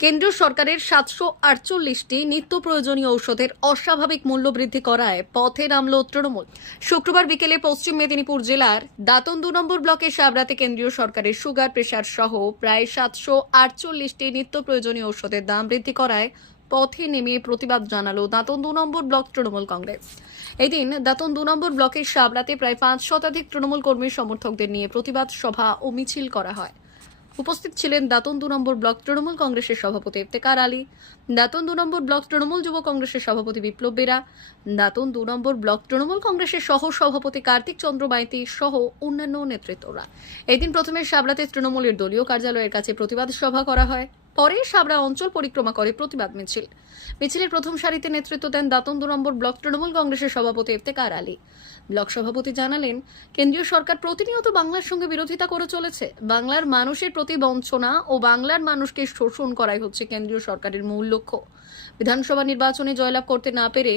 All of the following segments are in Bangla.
কেন্দ্রীয় সরকারের সাতশো আটচল্লিশটি নিত্য প্রয়োজনীয় ঔষধের অস্বাভাবিক মূল্য বৃদ্ধি করায় পথে নামল তৃণমূল। শুক্রবার বিকেলে পশ্চিম মেদিনীপুর জেলার দাতন দু নম্বর ব্লকের সাবরাতে কেন্দ্রীয় সরকারের সুগার প্রেশার সহ প্রায় সাতশো আটচল্লিশটি নিত্য প্রয়োজনীয় ঔষধের দাম বৃদ্ধি করায় পথে নেমে প্রতিবাদ জানালো দাঁতন দু নম্বর ব্লক তৃণমূল কংগ্রেস। এদিন দাঁতন দু নম্বর ব্লকের সাবরাতে প্রায় পাঁচ শতাধিক তৃণমূল কর্মী সমর্থকদের নিয়ে প্রতিবাদ সভা ও মিছিল করা হয়। উপস্থিত ছিলেন দাতন দু নম্বর ব্লক তৃণমূল কংগ্রেসের সভাপতি ইফতেকার আলী, দাতন দু নম্বর ব্লক তৃণমূল যুব কংগ্রেসের সভাপতি বিপ্লব বেরা, দাতন দু নম্বর ব্লক তৃণমূল কংগ্রেসের সহ সভাপতি কার্তিক চন্দ্র মাইতি সহ অন্যান্য নেতৃত্বরা। এদিন প্রথমে সাবরাতে তৃণমূলের দলীয় কার্যালয়ের কাছে প্রতিবাদ সভা করা হয়। পরে সাবরা অঞ্চল পরিক্রমা করে প্রতিবাদ মিছিল। মিছিলের প্রথম সারিতে নেতৃত্ব দেন দাতন দু নম্বর ব্লক তৃণমূল কংগ্রেসের সভাপতি ইফতেকার আলী। ব্লক সভাপতি জানালেন, কেন্দ্রীয় সরকার প্রতিনিয়ত বাংলার সঙ্গে বিরোধিতা করে চলেছে। বাংলার মানুষের প্রতি বঞ্চনা ও বাংলার মানুষকে শোষণ করাই হচ্ছে কেন্দ্রীয় সরকারের মূল লক্ষ্য। বিধানসভা নির্বাচনে জয়লাভ করতে না পেরে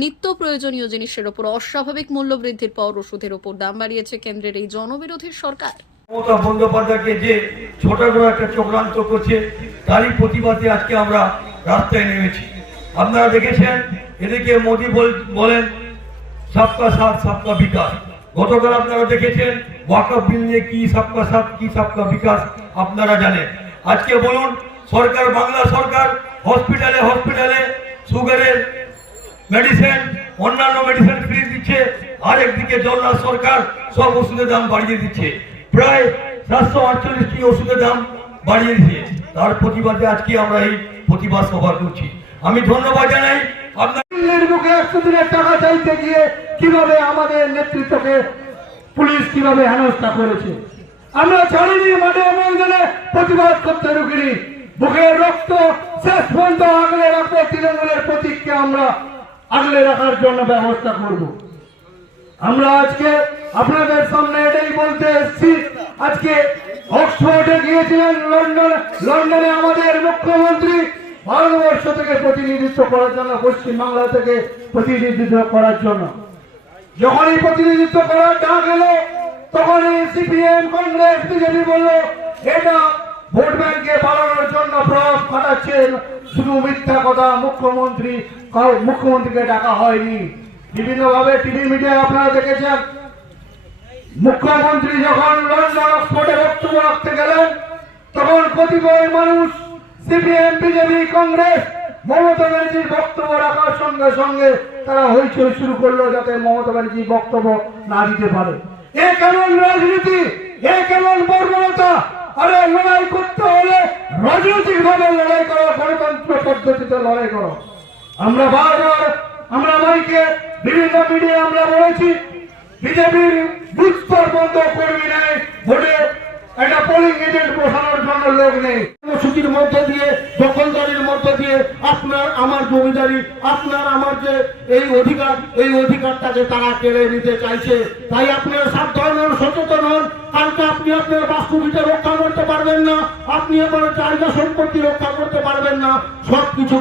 নিত্য প্রয়োজনীয় জিনিসের ওপর অস্বাভাবিক মূল্য বৃদ্ধির পর ওষুধের ওপর দাম বাড়িয়েছে কেন্দ্রের এই জনবিরোধী সরকার। মমতা বন্দ্যোপাধ্যায়কে যে ছোট একটা চক্রান্ত করছে তারই প্রতিবাদে আজকে আমরা রাস্তায় নেমেছি। আপনারা দেখেছেন, এদিকে মোদী বলেন সবকা সাথ সবকা বিকাশ। গতকাল আপনারা দেখেছেন ওয়াকফ বিল নিয়ে কি সবকা সাথ কি সবকা বিকাশ আপনারা জানেন। আজকে বলুন, সরকার, বাংলা সরকার, হসপিটালে হসপিটালে সুগারের মেডিসিন অন্যান্য মেডিসিন ফ্রি দিচ্ছে আর একদিকে জল্লাদ সরকার সব ওষুধের দাম বাড়িয়ে দিচ্ছে। প্রায় সাতশো আটচল্লিশটি ওষুধের দাম বাড়িয়ে দিচ্ছে তার প্রতিবাদে আজকে আমরা এই প্রতিবাদ সভা করছি। আমি ধন্যবাদ জানাই। আপনার মুখে একশো দিনের টাকা চাইতে গিয়ে কীভাবে আমাদের নেতৃত্বকে পুলিশ কীভাবে হেনস্থা করেছে? আমরা ছাড়িনি মাঠে ময়দানে প্রতিবাদ করতে রুখিনি বুকের রক্ত শেষ পর্যন্ত আগলে রাখব, তৃণমূলের প্রতীককে আমরা আগলে রাখার জন্য ব্যবস্থা করব। আমরা আজকে আপনাদের সামনে এটাই বলতে এসেছি, আজকে অক্সফোর্ডে গিয়েছিলেন লন্ডন, লন্ডনে আমাদের মুখ্যমন্ত্রী ভারতবর্ষ থেকে প্রতিনিধিত্ব করার জন্য পশ্চিম বাংলা থেকে প্রতিনিধিত্ব করার জন্য। যখনই প্রতিনিধিত্ব করার ডাক এলো, তখনই সিপিএম কংগ্রেস, বিজেপি বলল, এটা ভোট ব্যাংকে বাড়ানোর জন্য প্রয়াস খাটাচ্ছেন। শুধু মিথ্যা কথা মুখ্যমন্ত্রী মুখ্যমন্ত্রীকে ডাকা হয়নি। বিভিন্ন ভাবে টিভি মিডিয়ায় আপনারা দেখেছেন। মুখ্যমন্ত্রী যখন লন্ডন, অক্সফোর্ডে বক্তব্য রাখতে গেলেন, তখন কতিপয় মানুষ, সিপিএম, বিজেপি, কংগ্রেস, মমতা ব্যানার্জির বক্তব্য রাখার সঙ্গে সঙ্গে তারা হইচই শুরু করল যাতে মমতা ব্যানার্জি বক্তব্য না দিতে পারে। এ কেমন রাজনীতি? এ কেমন বর্বরতা? আরে লড়াই করতে হলে রাজনৈতিক ভাবে লড়াই করো গণতন্ত্র পদ্ধতিতে লড়াই করো। আমরা বারবার, আমরা মাইকে বিভিন্ন মিডিয়া আমরা বলেছি বিজেপির বুস্তর বন্ধ কর্মী নেই, ভোটে একটা পোলিং এজেন্ট বসানোর জন্য লোক নেই। কর্মসূচির মধ্য দিয়ে, দখলদারির মধ্যে দিয়ে আপনার, আমার জমিদারি, আপনার, আমার যে এই অধিকার, এই অধিকারটাকে তারা কেড়ে নিতে চাইছে। তাই আপনারা সাবধান হন, সচেতন হন। আপনি আপনার রক্ষা করতে পারবেন না, আপনি আপনার জায়গা সম্পত্তি রক্ষা করতে পারবেন না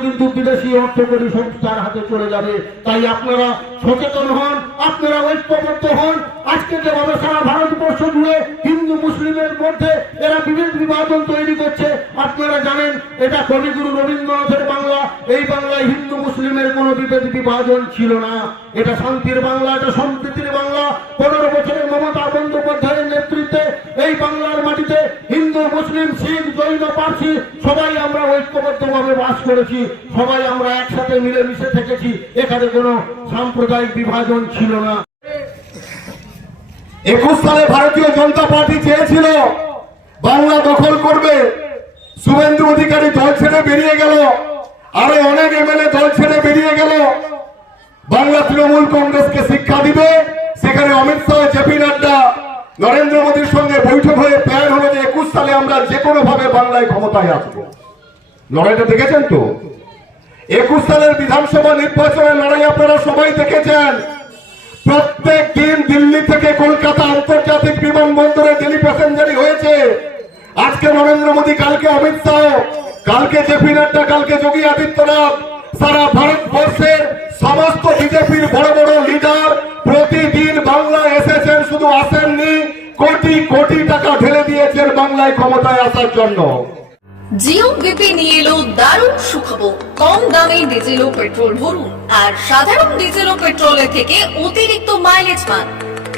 কিন্তু বিদেশি অর্থকরী সংস্থার হাতে চলে যাবে। তাই আপনারা সচেতন হন, আপনারা ঐক্যবদ্ধ হন। আজকে যেভাবে সারা ভারতবর্ষ জুড়ে হিন্দু মুসলিমের মধ্যে এরা বিভেদ বিভাজন তৈরি করছে, আপনারা জানেন, এটা কবিগুরু রবীন্দ্রনাথের বাংলা। এই বাংলায় হিন্দু মুসলিমের কোনো বিভেদ বিভাজন ছিল না। এটা শান্তির বাংলা, এটা সম্প্রীতির বাংলা। পনেরো বছরের মমতা বন্দ্যোপাধ্যায়ের নেতৃত্বে এই বাংলার মাটিতে হিন্দু, মুসলিম, শিখ, জৈন, পার্সি, সবাই আমরা ঐক্যবদ্ধভাবে বাস করেছি, সবাই আমরা একসাথে মিলেমিশে থেকেছি, এখানে কোনো সাম্প্রদায়িক বিভাজন ছিল না। একুশ সালে ভারতীয় জনতা পার্টি চেয়েছিল, বাংলা দখল করবে, শুভেন্দু অধিকারী দল ছেড়ে বেরিয়ে গেল, আরও অনেক এমএলএ দল ছেড়ে বেরিয়ে গেল। বাংলা তৃণমূল কংগ্রেসকে শিক্ষা দিবে, সেখানে অমিত শাহ, জেপি নাড্ডা, নরেন্দ্র মোদীর সঙ্গে বৈঠক হয়ে প্ল্যান হলো যে একুশ সালে আমরা যে কোনো ভাবে বাংলায় ক্ষমতায় আসব। লড়াইটা দেখেছেন তো? একুশ সালের বিধানসভা নির্বাচনের লড়াই আপনারা সবাই দেখেছেন। প্রত্যেক দিন দিল্লি থেকে কলকাতা আন্তর্জাতিক বিমানবন্দরে ডেলি প্যাসেঞ্জারি হয়েছে। আজকে নরেন্দ্র মোদী, কালকে অমিত শাহ, কালকে জেপি নাড্ডা, কালকে যোগী আদিত্যনাথ, সারা সমস্ত বিজেপির বড় বড় লিডার প্রতিদিন বাংলা এসেছেন, শুধু আসেননি, কোটি কোটি টাকা ঢেলে দিয়েছেন বাংলায় ক্ষমতায় আসার জন্য। জিও বিপি নিয়ে এলো দারুণ সুখবর। কম দামে ডিজেল ও পেট্রোল ভরুন। আর সাধারণ ডিজেল ও পেট্রোলের থেকে অতিরিক্ত মাইলেজ পান।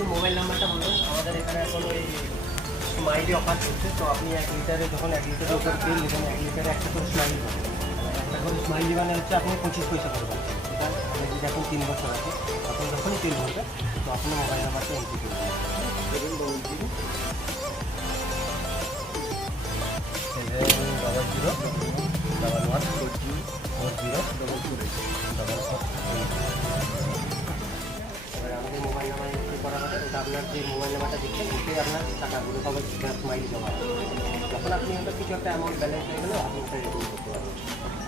একটু মোবাইল নাম্বারটা বলুন আমাদের এখানে এখন ওই স্মাইলি অফার চলছে। তো আপনি এক লিটারে যখন এক লিটারের উপর তেল নেবেন, এক লিটারে একটা করে স্মাইলি পাবেন একটা করে স্মাইলি মানে হচ্ছে আপনি পঁচিশ পয়সা পাচ্ছেন আপনি যদি এখন তিন বছর আছে তখন যখনই তেল ভরবে, তো আপনি মোবাইল নাম্বারটা এন্ট্রি করবেন zero one four four zero double আমাদের মোবাইল নাম্বার করা হবে ওটা আপনার যে মোবাইল নাম্বারটা দিচ্ছেন ওটাই আপনার টাকাগুলো সবাই মাইল জমা যখন আপনি ওটা কিছু একটা অ্যামাউন্ট ব্যালেন্স হয়ে গেলে, আপনি ওটা রিডিম করতে পারবেন।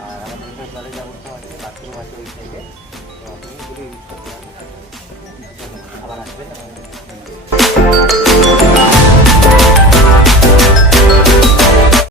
আর আমাদের এখানে জলের ব্যবস্থা আছে বাথরুম আছে ওই সাইডে তো আপনি এগুলো ইউজ করতে পারবেন আবার আসবেন